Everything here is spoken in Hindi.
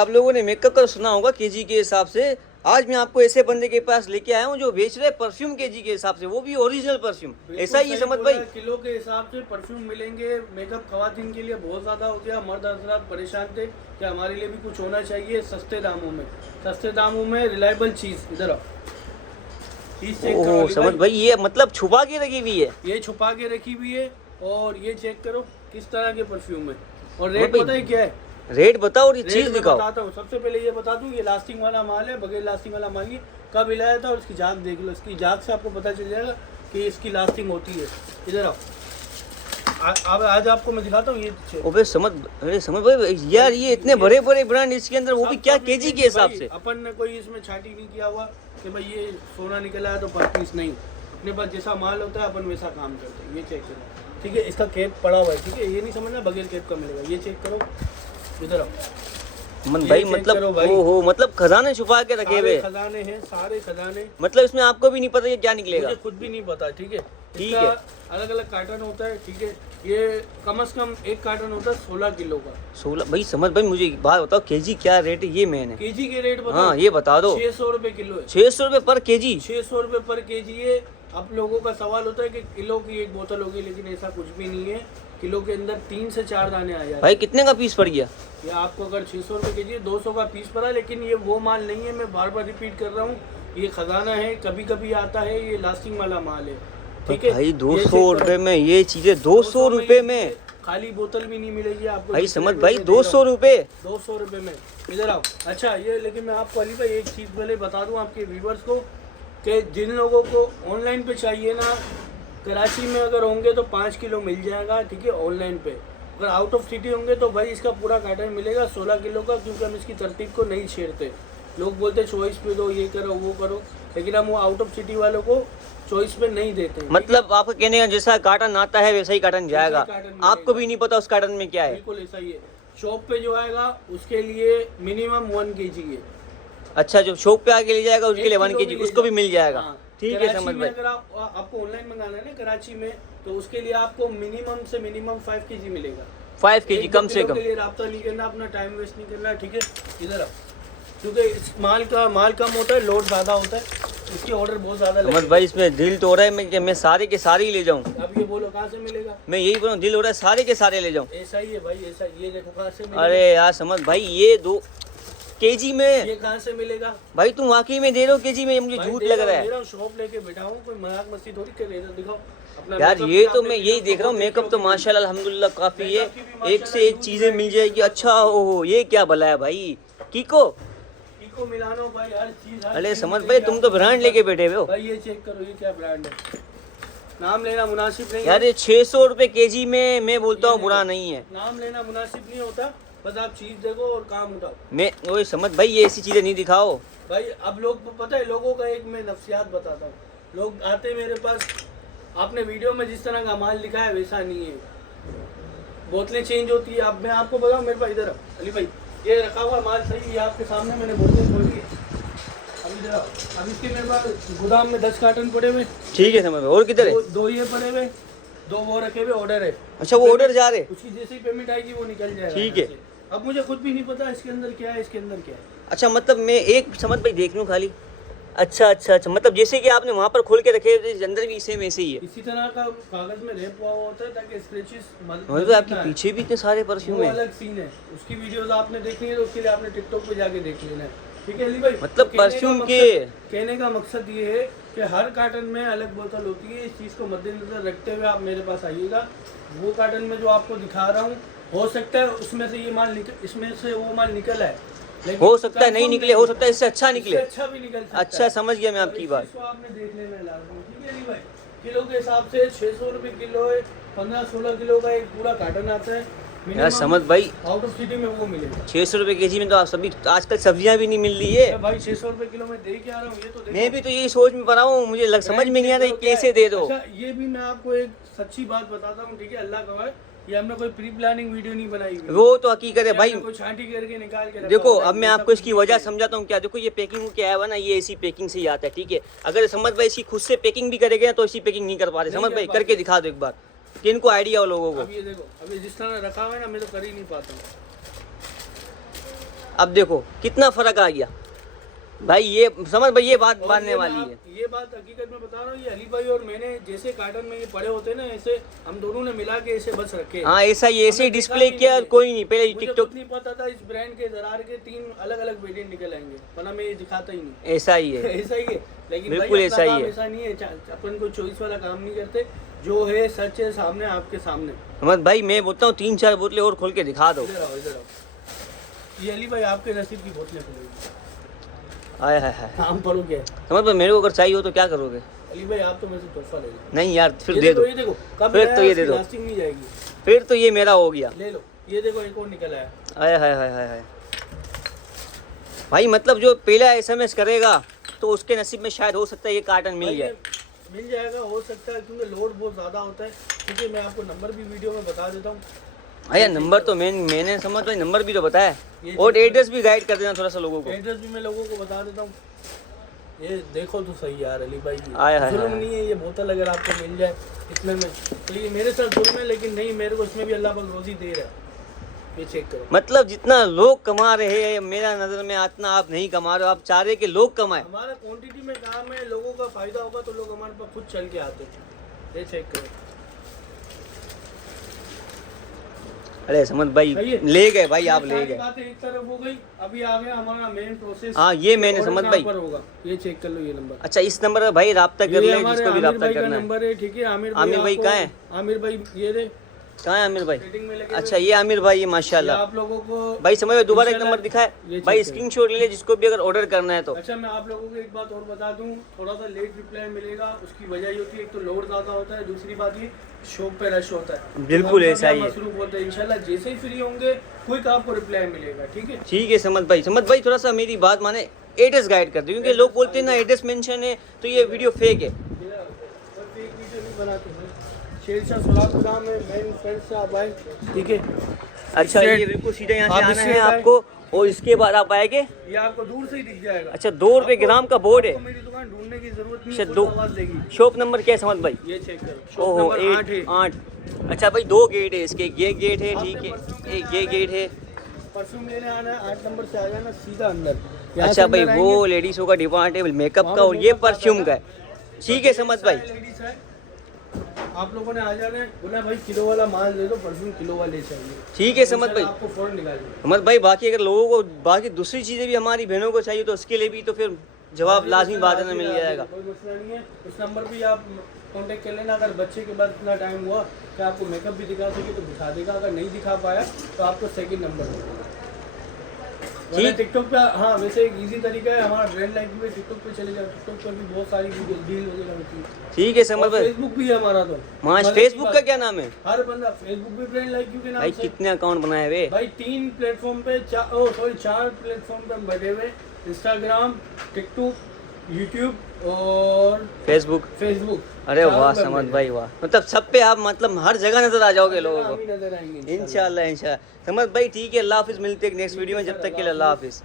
आप लोगों ने मेकअप का सुना होगा केजी के हिसाब से। आज मैं आपको ऐसे बंदे के पास लेके आया हूँ जो बेच रहे परफ्यूम केजी के हिसाब से, वो भी ओरिजिनल परफ्यूम। ऐसा ही है समझ भाई, किलो के हिसाब से परफ्यूम मिलेंगे। मेकअप खवातीन के लिए बहुत ज्यादा हो गया, मर्द हजरात परेशान थे कि हमारे लिए भी कुछ होना चाहिए सस्ते दामों में रिलायबल चीज। इधर आओ, ओह समझ भाई, ये मतलब छुपा के रखी हुई है, ये छुपा के रखी हुई है। और ये चेक करो किस तरह के परफ्यूम है। और रेट पता है क्या है? रेट बताओ और ये चीज दिखाओ। बताता हूँ। सबसे पहले ये बता दूं, ये लास्टिंग वाला माल है, बगैर लास्टिंग वाला माल ये कब हिलाया था और इसकी झाग देख लो। इसकी झाग से आपको पता चल जाएगा कि इसकी लास्टिंग होती है। इधर आओ, आज आपको मैं दिखाता हूँ। ये ओबे समझ, अरे समझ भाई यार, ये इतने बड़े बड़े ब्रांड इसके अंदर, वो भी क्या केजी के हिसाब से। अपन ने कोई इसमें छाटी नहीं किया हुआ कि भाई ये सोना निकला है तो पर पीस नहीं। अपने पास जैसा माल होता है अपन वैसा काम करते हैं। ये चेक करो, ठीक है। इसका कैप पड़ा हुआ है, ठीक है। ये नहीं समझना बगैर कैप का मिलेगा। ये चेक करो, इधर आओ मन भाई, मतलब ओहो, मतलब खजाने छुपा के रखे हुए खजाने हैं, सारे खजाने। मतलब इसमें आपको भी नहीं पता ये क्या निकलेगा। मुझे खुद भी नहीं पता, ठीक है। ठीक है, अलग अलग कार्टन होता है, ठीक है। ये कम से कम एक कार्टन होता है 16 किलो का। 16 भाई समझ भाई, मुझे एक बात बताओ, केजी क्या रेट है ये मैंने? केजी के रेट बताओ। हाँ ये बता दो। 600 रुपए किलो है। 600 रुपए पर केजी? 600 रुपए पर केजी है। आप लोगों का सवाल होता है कि किलो की एक बोतल होगी, लेकिन ऐसा कुछ भी नहीं है। किलो के अंदर 3 से 4 दाने आ जाते हैं। भाई कितने का पीस पड़ गया? ये आपको अगर 600 रुपए केजी 200 का पीस पड़ा, लेकिन ये वो माल नहीं है। मैं बार बार रिपीट कर रहा हूँ, ये खजाना है, कभी कभी आता है। ये लास्टिंग वाला माल है, ठीक है भाई। 200 रुपए में ये चीजें, 200 रुपए में खाली बोतल भी नहीं मिलेगी आपको भाई। समझ भाई, 200 रुपए, 200 रुपए में। इधर आओ। अच्छा ये, लेकिन मैं आपको अली भाई एक चीज़ पहले बता दूं आपके व्यूवर्स को कि जिन लोगों को ऑनलाइन पे चाहिए ना, कराची में अगर होंगे तो 5 किलो मिल जाएगा, ठीक है, ऑनलाइन पे। अगर आउट ऑफ सिटी होंगे तो भाई इसका पूरा कार्टन मिलेगा 16 किलो का, क्योंकि हम इसकी तरतीब को नहीं छेड़ते। लोग बोलते चॉइस पे दो, ये करो वो करो, लेकिन हम वो आउट ऑफ सिटी वालों को चॉइस पे नहीं देते। मतलब आपका कहने का जैसा कार्टन आता है वैसा ही कार्टन जाएगा, आपको भी नहीं पता उस कार्टन में क्या है। बिल्कुल ऐसा ही है। शॉप पे जो आएगा उसके लिए मिनिमम 1 kg है। अच्छा, जो शॉप पे आके ले जाएगा उसके लिए 1 kg उसको भी मिल जाएगा। हाँ। ठीक है समझ भाई। अगर आपको ऑनलाइन मंगाना है ना कराची में, तो उसके लिए आपको मिनिमम से मिनिमम 5 kg मिलेगा। 5 kg कम से कम। के लिए राब्ता नहीं करना, अपना टाइम वेस्ट नहीं करना, ठीक है। इधर आओ, क्योंकि इस माल कम होता है, लोड ज्यादा होता है, इसके ऑर्डर बहुत ज्यादा लगते हैं। भाई इसमें दिल तो हो रहा है मैं सारे के सारे ही ले जाऊं। अब ये बोलो कहाँ से मिलेगा? मैं यही बोल रहा हूँ, दिल हो रहा है सारे के सारे ले जाऊं। ऐसा ही है भाई, ऐसा। ये देखो कहाँ से मिलेगा। अरे यार समझ भाई, ये 2 केजी में ये कहाँ से मिलेगा भाई? तुम वाकई में दे रहे हो केजी में? मुझे झूठ लग रहा है। शॉप लेके बैठा हूँ, कोई मजाक मस्ती थोड़ी कर रहे। दिखाओ अपना यार, ये तो मैं यही देख रहा हूँ, मेकअप तो माशाल्लाह अल्हम्दुलिल्लाह काफी है, एक से एक चीजें मिल जाएगी। अच्छा ओहो, ये क्या भला है भाई? कीको मिलानो भाई, हर चीज। अरे समझ भाई, तुम तो ब्रांड लेके बैठे हुए हो भाई। ये चेक करो, ये क्या ब्रांड है? नाम लेना मुनासिब नहीं यार। ये 600 रुपए केजी में मैं बोलता हूँ बुरा नहीं है। नाम लेना मुनासिब नहीं होता, बस आप चीज देखो और काम उठाओ। मैं वही समझ भाई, ये ऐसी चीजें नहीं दिखाओ भाई। अब लोग, पता है लोगों का एक मैं नफ्सियात बताता हूँ। लोग आते मेरे पास, आपने वीडियो में जिस तरह का माल लिखा है वैसा नहीं है, बोतलें चेंज होती है। अब मैं आपको बताऊँ, मेरे पास इधर अली भाई, ये रखा हुआ माल सही है आपके सामने, मैंने बोतलें खोली है। अब इसके मेरे पास गोदाम में 10 कार्टन पड़े हुए। ठीक है समझ। और किधर है? दो ये पड़े हुए, 2 वो रखे हुए, ऑर्डर है। अच्छा, वो ऑर्डर जा रहे? उसकी जैसे ही पेमेंट आएगी वो निकल जाएगा। ठीक है। अब मुझे खुद भी नहीं पता इसके अंदर क्या है, इसके अंदर क्या है। अच्छा, मतलब मैं एक समझ भाई देख लूँ खाली। अच्छा, मतलब जैसे कि आपने वहाँ पर खोल के रखे अंदर भी सेम ऐसे ही है? इसी तरह का कागज में रैप हुआ होता है ताकि स्क्रैचेस मतलब आपके पीछे भी इतने सारे परफ्यूम है। अलग सीन है, उसकी वीडियोस आपने देखनी है तो उसके लिए आपने टिकटॉक पे जाके देख लेना है, ठीक है अली भाई। मतलब परफ्यूम के कहने का मकसद ये है कि हर कार्टन में अलग बोतल होती है। इस चीज़ को मद्देनजर रखते हुए आप मेरे पास आइएगा। वो कार्टन में जो आपको दिखा रहा हूँ, हो सकता है उसमें से ये माल इसमें से वो माल निकल है, हो सकता है नहीं निकले, हो सकता है इससे अच्छा निकले, अच्छा भी निकल सकता है। अच्छा समझ गया मैं आपकी बात। इसको आपने देख लेना है लाजमी, ठीक है अली भाई। किलो के हिसाब से 600 रुपये किलो है। 15-16 किलो का एक पूरा कार्टन आता है यार समझ भाई। आउट ऑफ सिटी में वो मिलेगा 600 रुपये केजी में तो आप सभी आजकल सब्जियां भी नहीं मिल रही है भाई। 600 रुपये किलो में दे के आ रहा हूँ, ये तो देखो। मैं भी तो यही सोच में पड़ा हूँ, मुझे समझ में नहीं आ रहा कैसे दे दो। अच्छा, ये भी मैं आपको एक सच्ची बात बताता हूँ, ठीक है, अल्लाह गवाह, ये हमने कोई प्री प्लानिंग वीडियो नहीं बनाई हुई। वो तो हकीकत है भाई। कोई छांटी करके निकाल के देखो अब मैं आपको इसकी वजह समझाता हूँ क्या। देखो ये पैकिंग क्या है ना, ये ऐसी पैकिंग से ही आता है, ठीक है। अगर समझ भाई इसकी खुद से पैकिंग भी करेंगे तो ऐसी पैकिंग नहीं कर पा रहे। समझ भाई करके दिखा दो एक बार, कि इनको आइडिया हो लोगों को। अब ये देखो, अभी जिस तरह रखा हुआ है ना, मैं तो कर ही नहीं पाता हूँ। अब देखो कितना फर्क आ गया भाई। ये समझ भाई, ये बात और मानने ये वाली मैं है। ये बात हकीकत में बता रहा हूँ, ये अली भाई और मैंने जैसे कार्टन में ये पड़े होते ना, ऐसे हम दोनों ने मिला के ऐसे बस रखे। हाँ ऐसा ही, ऐसे ही हमने डिस्प्ले देखा भी किया, नहीं है। कोई नहीं। पहले मुझे टिकटॉक खुद नहीं पता था इस ब्रांड के दरार के 3 अलग अलग वेरिएंट निकल आएंगे, वरना मैं ये दिखाता ही नहीं। ऐसा ही है, ऐसा ही है, लेकिन बिल्कुल भाई ऐसा अपना ही काम है। ऐसा नहीं है, अपन को चॉइस वाला काम नहीं करते, जो है सच है सामने आपके सामने। समझ भाई मैं बोलता हूँ 3-4 बोतलें और खोल के दिखा दो। इधर आओ, इधर आओ। ये अली भाई आपके नसीब की बोतलें खुलेगी। आय हाय हाय। काम पड़ो क्या है? समझ भाई मेरे को अगर चाहिए हो तो क्या करोगे? अली भाई आप तो मेरे से तोहफा ले लो। नहीं यार फिर ये दे देखो, दो, ये देखो कब फिर लाया, तो ये दे इसकी दो। लास्टिंग नहीं जाएगी। फिर तो ये मेरा हो गया। ले लो, ये देखो एक और निकल आया। आय हाय हाय हाय हाय। भाई मतलब जो पहला SMS करेगा तो उसके नसीब में शायद हो सकता है ये कार्टन मिल भाई जाए। ये मिल जाएगा, हो सकता है, क्योंकि लोड बहुत ज़्यादा होता है। ठीक है, मैं आपको नंबर भी वीडियो में बता देता हूँ। भैया नंबर तो मैंने समझ भाई नंबर भी तो बताया, ये और एड्रेस भी गाइड कर देना थोड़ा सा लोगों को। एड्रेस भी मैं लोगों को बता देता हूँ। ये देखो तो सही यार अली भाई, आय हाय जुल्म हाय। नहीं है ये बोतल, अगर आपको मिल जाए इतने में तो ये मेरे साथ जुल्म है, लेकिन नहीं, मेरे को इसमें भी अल्लाह पाक रोजी दे रहा है। ये चेक करो। मतलब जितना लोग कमा रहे हैं मेरा नज़र में इतना आप नहीं कमा रहे हो, आप चाह रहे कि लोग कमाएं। हमारा क्वांटिटी में काम है, लोगों का फायदा होगा तो लोग हमारे पास खुद चल के आते हैं। ये चेक करो। अरे समझ भाई सही है। ले गए भाई, आप ये ले सारी गए। बातें एक तरफ हो गई, अभी आ गया हमारा मेन प्रोसेस। हाँ ये मैंने और समझ कहाँ भाई। पर होगा ये चेक कर लो, ये नंबर। अच्छा इस नंबर पर भाई राब्ता कर ये ले, हमारे जिसको भी आमिर राब्ता भाई का करना है। नंबर है। ठीक है, आमिर आमिर भाई आपको- कहाँ है? आमिर भाई ये रे कहाँ है आमिर भाई? सेटिंग में लगे अच्छा ये आमिर भाई, ये हुए। माशाल्लाह। ये आप लोगों को भाई समझ में दोबारा एक इंशाल्लाह नंबर दिखाए ये भाई, चेक करो। स्क्रीनशॉट ले ले जिसको भी अगर ऑर्डर करना है तो। अच्छा मैं आप लोगों को एक बात और बता दूं, थोड़ा सा लेट रिप्लाई मिलेगा। उसकी वजह ये होती है, एक तो लोड ज़्यादा होता है, दूसरी बात ये शॉप पे रश होता है। बिल्कुल तो हम ऐसा सब ही है। मसरूफ होते हैं। इंशाल्लाह जैसे ही फ्री होंगे क्विक आपको रिप्लाई मिलेगा। ठीक है, ठीक है समझ भाई थोड़ा सा मेरी बात माने, एड्रेस गाइड कर दो, क्योंकि लोग बोलते हैं ना एड्रेस मेंशन है तो ये वीडियो फेक है। और फेक वीडियो नहीं बनाते हैं। शेरशाह सुलाब नाम है, मेन फ्रेंड से आप आए। ठीक है, अच्छा इससे- ये बिल्कुल सीधा यहाँ आप से आना इससे है आए। आपको, और इसके बाद आप आएंगे। ये आपको दूर से ही दिख जाएगा। अच्छा 2 रुपए ग्राम का बोर्ड है। आपको मेरी दुकान ढूंढने की जरूरत नहीं अच्छा, है, दो- खुद आवाज देगी। शॉप नंबर क्या है समझ भाई? ये चेक करो, शॉप ओहो नंबर 8 है। 8। अच्छा भाई 2 गेट है इसके, ये गेट है ठीक है, एक ये गेट है। परफ्यूम लेने आना है, 8 नंबर से आ जाना सीधा अंदर। यहाँ से अच्छा भाई अंदर वो आएंगे। लेडीज़ों का डिपार्टमेंट मेकअप वहाँ का, पे और ये makeup का परफ्यूम का आता है। ठीक है समझ भाई। लेडीज है, आप लोगों ने आ जाना है। बोला भाई किलो वाला माल दे दो, परफ्यूम किलो वाले चाहिए। ठीक है समझ भाई। आपको फौरन निकाल देंगे। समझ भाई बाकी अगर लोगों को बाकी दूसरी चीज़ें भी हमारी बहनों को चाहिए तो उसके लिए भी तो फिर जवाब लाजमी बात है ना, मिल जाएगा। कोई मसला नहीं है। उस नंबर पे आप कांटेक्ट कर लेना। अगर बच्चे के बाद इतना टाइम हुआ कि आपको मेकअप भी दिखा सके तो दिखा देगा, अगर नहीं दिखा पाया तो आपको सेकंड नंबर देगा। ठीक। टिकटॉक पे, हाँ वैसे एक इजी तरीका है, हमारा ब्रांड लाइक भी टिकटॉक पे चले जाओ। टिकटॉक पर भी बहुत सारी वीडियो डील वगैरह होती है। ठीक है समझ और भाई। फेसबुक भी है हमारा तो। माश मजे की फेसबुक बात- का क्या नाम है हर बंदा फेसबुक भी ब्रांड लाइक के नाम भाई? से। कितने अकाउंट बनाए हुए? भाई 3 प्लेटफॉर्म पे 4 प्लेटफॉर्म पे हम बैठे हुए, इंस्टाग्राम, टिकटॉक, यूट्यूब और फेसबुक। फेसबुक। अरे चार वाह पे समझ बैठे। भाई वाह, मतलब सब पे आप मतलब हर जगह नजर आ जाओगे लोगों हम को। ही नजर आएंगे इंशाल्लाह इंशाल्लाह। समझ भाई ठीक है, अल्लाह हाफिज़, मिलते हैं नेक्स्ट वीडियो में, जब तक के लिए अल्लाह हाफिज़।